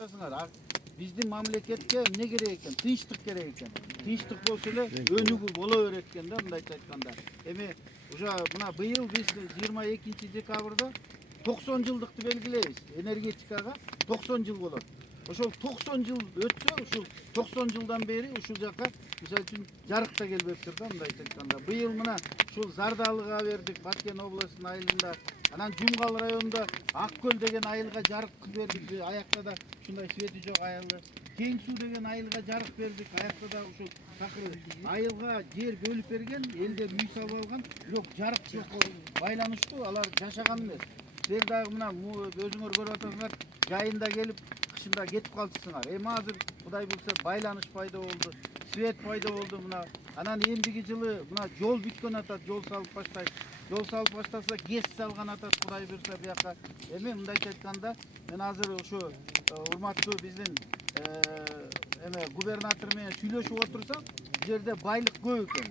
Биздин мамлекетке эмне керек экен? Тынчтык керек экен. Тынчтык болсо эле өнүгүү боло берет экен да, мындайча айтканда. Эми уже мына быйыл биз 22-декабрда 90 жылдыкты белгилейбиз. Энергетикага 90 жыл болот. Ошол 90 жыл өтсө, ушул 90 жылдан бери ушул жака мисалы үчүн жарык да келбептир да, мындайча айтканда. Быйыл мына ушул Зардалыга бердик, Баткен областынын айылында. Анан Жумгал районунда Ак Көл деген айылга жарык бердик. Аякта да ушундай свети жок айылы. Кең суу деген айылга жарык бердик. Аякта да ушул такыр айылга жер бөлүп берген, элдер үй салып алган, бирок жарык жок, байланыштуу, алар жашаган эмес. Силер дагы мына өзүңөр көрүп атасыңар, жайында келип, кышында кетип калчусуңар. Эми азыр Кудай билсе байланыш пайда болду, свет пайда болду мына. Анан эндиги жылы мына жол бүткөн атат, жол салып баштайт. Жол салып баштаса ГЭС салган атат, Кудай буйрса бияка. Эми мындайча айтканда, мен азыр ушу урматтуу биздин губернатор менен сүйлөшүп отурсак, бул жерде байлык көп экен.